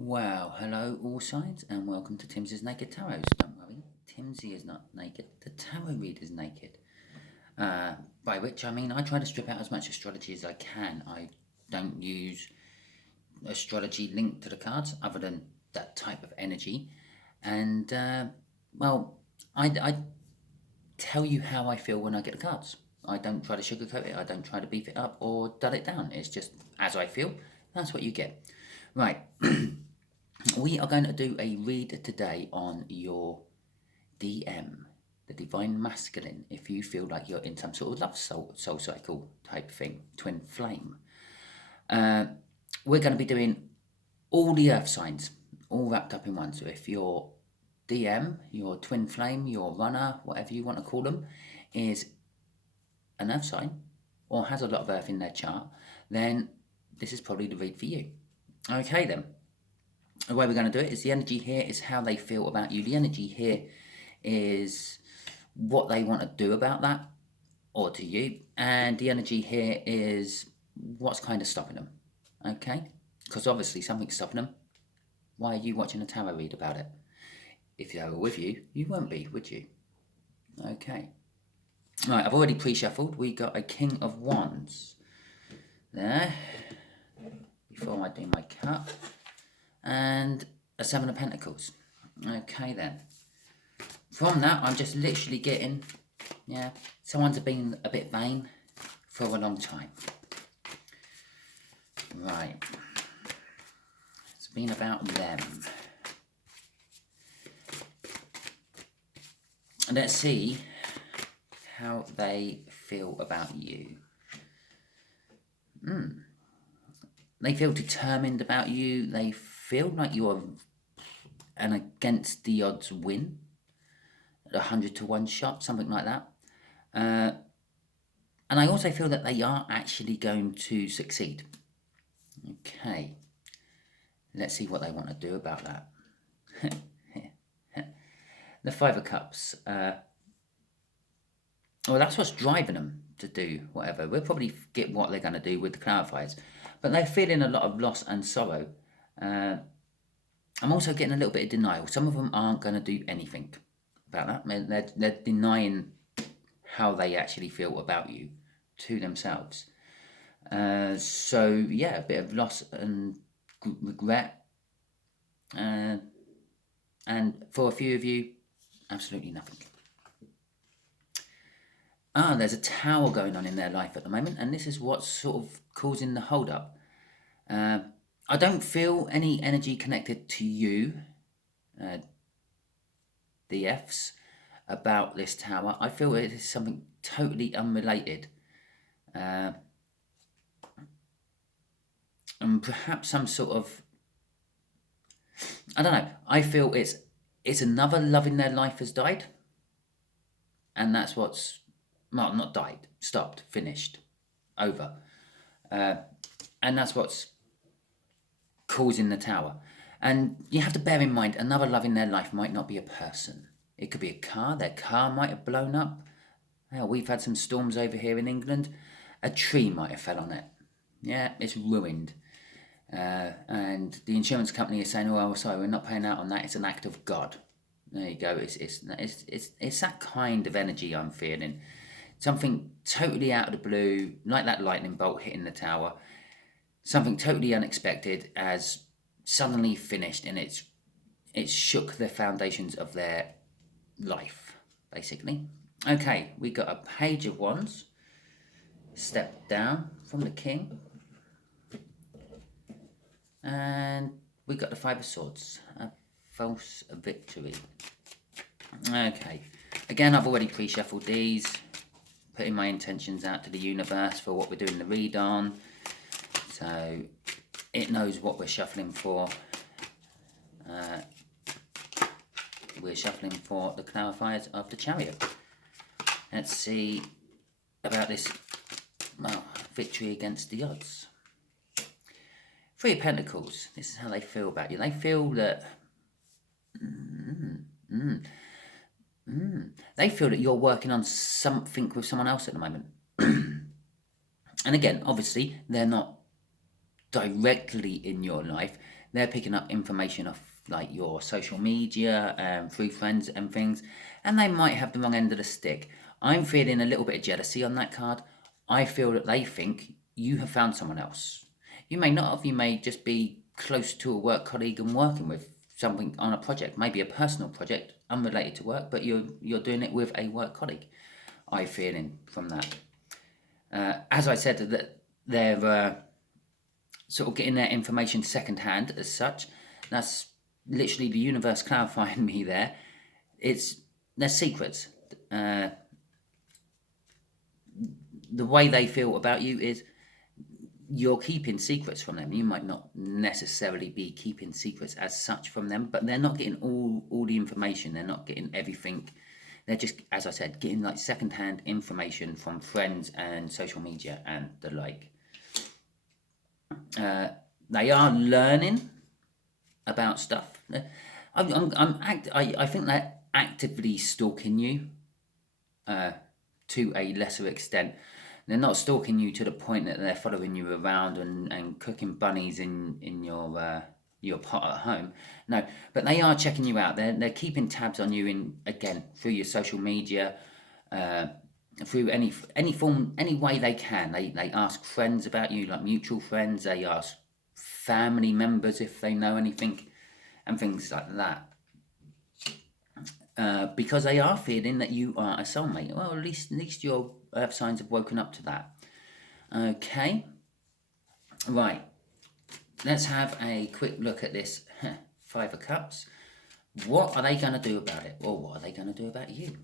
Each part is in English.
Well, hello all sides and welcome to Timsy's Naked Tarot. Don't worry, Timsy is not naked, the tarot reader is naked. By which I mean I try to strip out as much astrology as I can. I don't use astrology linked to the cards other than that type of energy. And, well, I tell you how I feel when I get the cards. I don't try to sugarcoat it, I don't try to beef it up or dull it down. It's just as I feel, that's what you get. Right. We are going to do a read today on your DM, the Divine Masculine, if you feel like you're in some sort of love soul cycle type thing, twin flame. We're going to be doing all the earth signs, all wrapped up in one. So if your DM, your twin flame, your runner, whatever you want to call them, is an earth sign or has a lot of earth in their chart, then this is probably the read for you. Okay then. The way we're going to do it is the energy here is how they feel about you. The energy here is what they want to do about that or to you. And the energy here is what's kind of stopping them. Okay? Because obviously something's stopping them. Why are you watching a tarot read about it? If they were with you, you won't be, would you? Okay. Right, I've already pre-shuffled. We got a King of Wands there. Before I do my cut. And a Seven of Pentacles. Okay then. From that, I'm just literally getting, someone's been a bit vain for a long time. Right. It's been about them. Let's see how they feel about you. They feel determined about you. They feel like you're an against the odds win. 100 to 1 shot, something like that. And I also feel that they are actually going to succeed. Okay. Let's see what they want to do about that. The Five of Cups. Well, that's what's driving them to do whatever. We'll probably get what they're going to do with the clarifiers. But they're feeling a lot of loss and sorrow. I'm also getting a little bit of denial. Some of them aren't going to do anything about that. They're denying how they actually feel about you to themselves. So, yeah, a bit of loss and regret. And for a few of you, absolutely nothing. There's a tower going on in their life at the moment, and this is what's sort of causing the hold up. I don't feel any energy connected to you, the Fs, about this tower. I feel it is something totally unrelated. And perhaps some sort of, I don't know, I feel it's another love in their life has died. And that's what's, well, not died, stopped, finished, over. And that's what's causing the tower. And you have to bear in mind, another love in their life might not be a person. It could be a car. Their car might have blown up. Hell, we've had some storms over here in England. A tree might have fell on it. Yeah, it's ruined. And the insurance company is saying, "Oh, sorry, we're not paying out on that. It's an act of God." There you go. It's that kind of energy I'm feeling. Something totally out of the blue, like that lightning bolt hitting the tower. Something totally unexpected has suddenly finished, and it's shook the foundations of their life, basically. Okay, we got a Page of Wands. Step down from the King. And we got the Five of Swords. A false victory. Okay. Again, I've already pre-shuffled these. Putting my intentions out to the universe for what we're doing the read on. So it knows what we're shuffling for. We're shuffling for the clarifiers of the Chariot. Let's see about this, well, victory against the odds. Three of Pentacles. This is how they feel about you. They feel that they feel that you're working on something with someone else at the moment. And again, obviously, they're not directly in your life. they're picking up information off like your social media, through friends and things, and they might have the wrong end of the stick. I'm feeling a little bit of jealousy on that card. I feel that they think you have found someone else. You may not have, you may just be close to a work colleague and working with something on a project, maybe a personal project unrelated to work, but you're doing it with a work colleague. I feeling from that. As I said, that they're sort of getting their information secondhand as such. That's literally the universe clarifying me there. They're secrets. The way they feel about you is you're keeping secrets from them. You might not necessarily be keeping secrets as such from them, but they're not getting all the information. They're not getting everything. They're just, as I said, getting like secondhand information from friends and social media and the like. They are learning about stuff. I think they're actively stalking you to a lesser extent. They're not stalking you to the point that they're following you around and cooking bunnies in your pot at home. No, but they are checking you out. They're keeping tabs on you through your social media, through any form, any way they can. They ask friends about you, like mutual friends. They ask family members if they know anything, and things like that. Because they are feeling that you are a soulmate. Well, at least your earth signs have woken up to that. Okay, right. Let's have a quick look at this Five of Cups. What are they going to do about it? Or what are they going to do about you?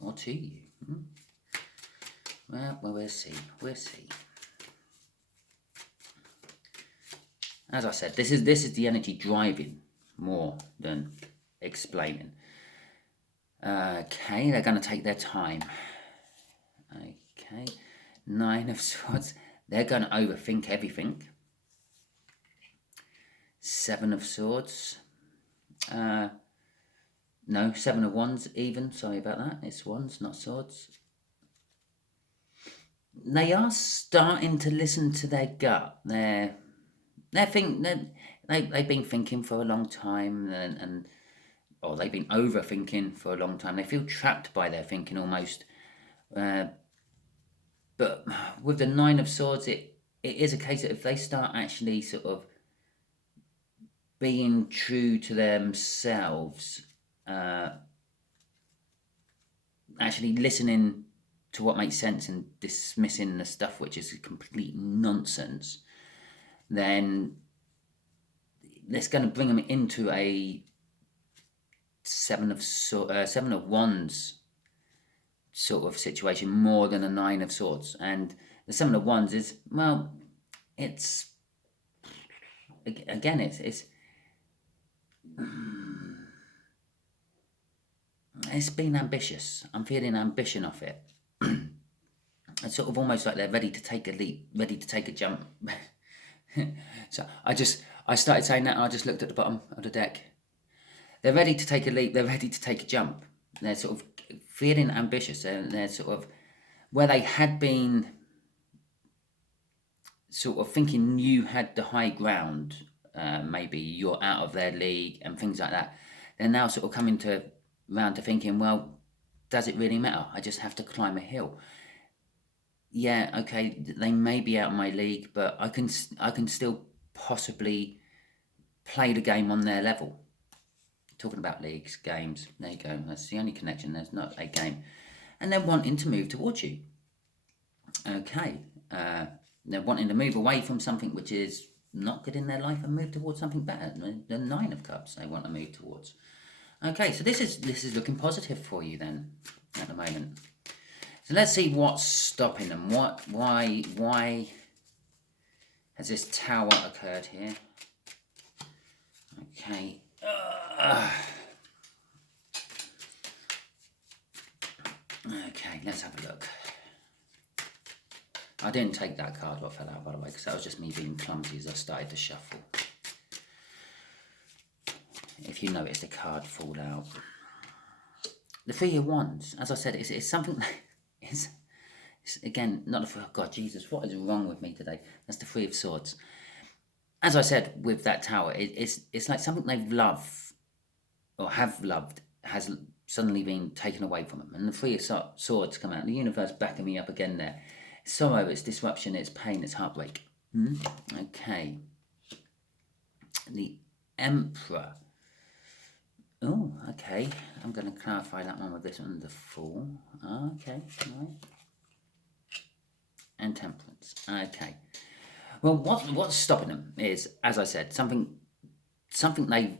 Or to you? Well, we'll see. We'll see. As I said, this is the energy driving more than explaining. Okay, they're going to take their time. Okay, Nine of Swords. They're going to overthink everything. Seven of Swords. No, Seven of Wands even. Sorry about that. It's Wands, not Swords. They are starting to listen to their gut. They've been thinking for a long time, or they've been overthinking for a long time. They feel trapped by their thinking almost. But with the Nine of Swords, it is a case that if they start actually sort of being true to themselves, actually listening to what makes sense and dismissing the stuff which is complete nonsense, then that's going to bring them into a Seven of Wands sort of situation more than a Nine of Swords. And the Seven of Wands is, well, it's again, it's been ambitious. I'm feeling ambition of it. It's sort of almost like they're ready to take a leap, ready to take a jump. So I started saying that and I just looked at the bottom of the deck. They're ready to take a leap, they're ready to take a jump. They're sort of feeling ambitious. They're sort of where they had been sort of thinking you had the high ground, maybe you're out of their league and things like that. They're now sort of coming round to thinking, well, does it really matter? I just have to climb a hill. Yeah, okay, they may be out of my league, but I can still possibly play the game on their level. Talking about leagues, games, there you go. That's the only connection. There's not a game. And they're wanting to move towards you. Okay. They're wanting to move away from something which is not good in their life and move towards something better. The Nine of Cups they want to move towards. Okay, so this is looking positive for you then at the moment. So let's see what's stopping them. Why has this Tower occurred here? Okay. Okay, let's have a look. I didn't take that card what fell out, by the way, because that was just me being clumsy as I started to shuffle. If you notice the card fall out. The Three of Wands, as I said, it's something that is, again, not the, God, Jesus, what is wrong with me today? That's the Three of Swords. as I said with that tower, it's like something they've loved or have loved has suddenly been taken away from them. And the Three of Swords come out. The universe backing me up again there. Sorrow, it's disruption, it's pain, it's heartbreak. Okay. The Emperor. Oh, okay. I'm going to clarify that one with this one, the Fool. Okay, right. And Temperance. Okay. Well, what's stopping them is, as I said, something they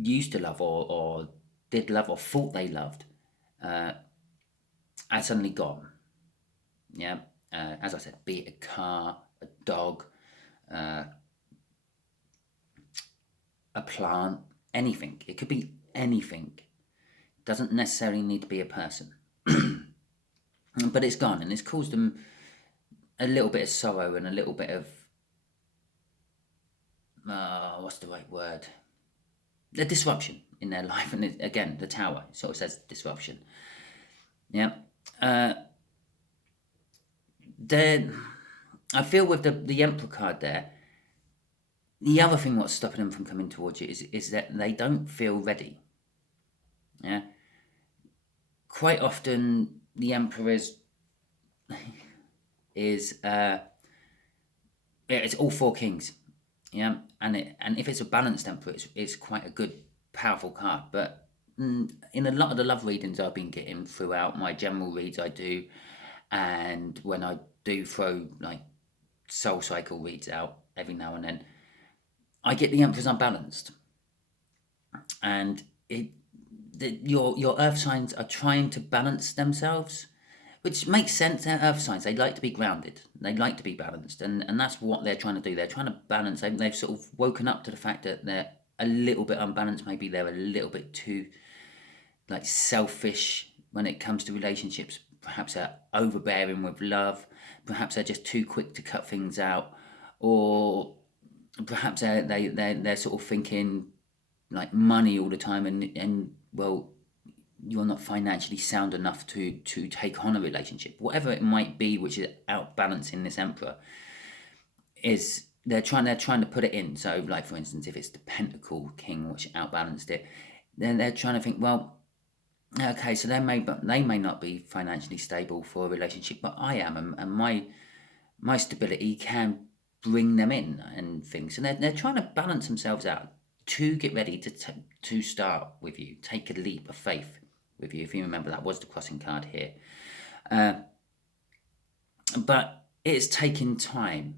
used to love or did love or thought they loved has suddenly gone. Yeah. As I said, be it a car, a dog, a plant, anything. It could be anything. It doesn't necessarily need to be a person. But it's gone, and it's caused them a little bit of sorrow and a little bit of what's the right word? The disruption in their life. And again, the tower sort of says disruption. Yeah. Then I feel with the Emperor card there, the other thing what's stopping them from coming towards you is that they don't feel ready. Yeah. Quite often the Emperor is it's all four kings. Yeah, and if it's a balanced Emperor, it's quite a good, powerful card. But in a lot of the love readings I've been getting throughout my general reads I do, and when I do throw like soul cycle reads out every now and then, I get the Emperor's unbalanced, and your Earth signs are trying to balance themselves, which makes sense. They're Earth signs. They like to be grounded. They like to be balanced, and that's what they're trying to do. They're trying to balance. They've sort of woken up to the fact that they're a little bit unbalanced. Maybe they're a little bit too like selfish when it comes to relationships. Perhaps they're overbearing with love. Perhaps they're just too quick to cut things out, or perhaps they're sort of thinking like money all the time, and well, you're not financially sound enough to take on a relationship, whatever it might be, which is outbalancing this Emperor. Is they're trying to put it in. So, like for instance, if it's the Pentacle King which outbalanced it, then they're trying to think, well, okay, so they may not be financially stable for a relationship, but I am, and my stability can bring them in and things. And they're trying to balance themselves out to get ready to start with you, take a leap of faith with you. If you remember, that was the crossing card here. But it's taking time.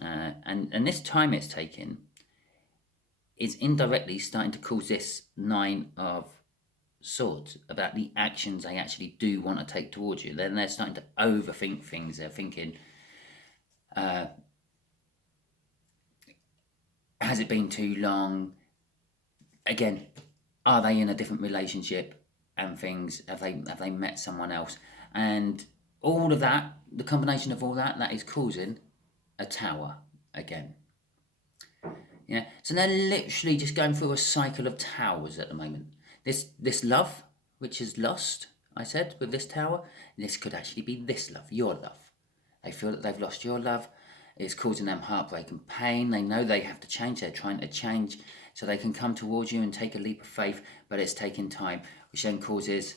And this time it's taken is indirectly starting to cause this Nine of Swords about the actions they actually do want to take towards you. Then they're starting to overthink things. They're thinking, has it been too long? Again, are they in a different relationship and things? Have they met someone else? And all of that, the combination of all that is causing a tower again. Yeah, so they're literally just going through a cycle of towers at the moment. This love, which is lost, I said, with this tower, this could actually be this love, your love. They feel that they've lost your love. It's causing them heartbreak and pain. They know they have to change. They're trying to change so they can come towards you and take a leap of faith, but it's taking time, which then causes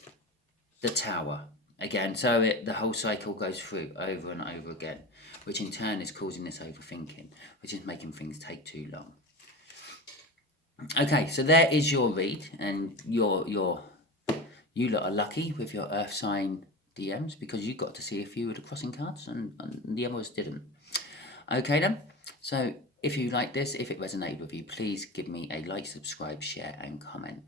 the tower again. So the whole cycle goes through over and over again, which in turn is causing this overthinking, which is making things take too long. Okay, so there is your read, and you lot are lucky with your Earth sign DMs because you got to see a few of the crossing cards and the others didn't. Okay then, so if you like this, if it resonated with you, please give me a like, subscribe, share and comment.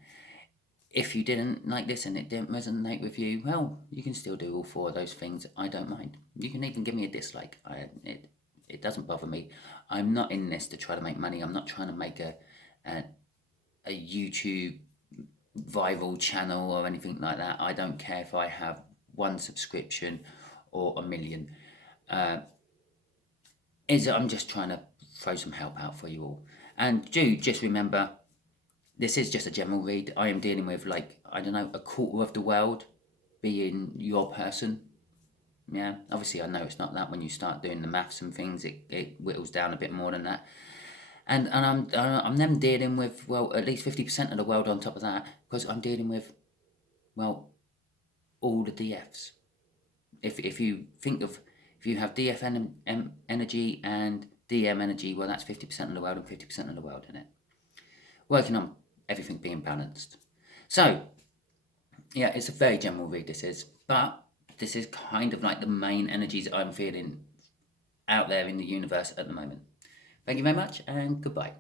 If you didn't like this and it didn't resonate with you, well, you can still do all four of those things. I don't mind. You can even give me a dislike. It doesn't bother me. I'm not in this to try to make money. I'm not trying to make a YouTube viral channel or anything like that. I don't care if I have 1 subscription or 1 million. I'm just trying to throw some help out for you all. And do just remember, this is just a general read. I am dealing with, like, I don't know, a quarter of the world being your person. Yeah, obviously I know it's not that. When you start doing the maths and things, it whittles down a bit more than that. I'm then dealing with, well, at least 50% of the world on top of that, because I'm dealing with, well, all the DFs. If you think of, if you have energy and DM energy, well, that's 50% of the world and 50% of the world in it. Working on everything being balanced. So, yeah, it's a very general read, this is, but this is kind of like the main energies I'm feeling out there in the universe at the moment. Thank you very much, and goodbye.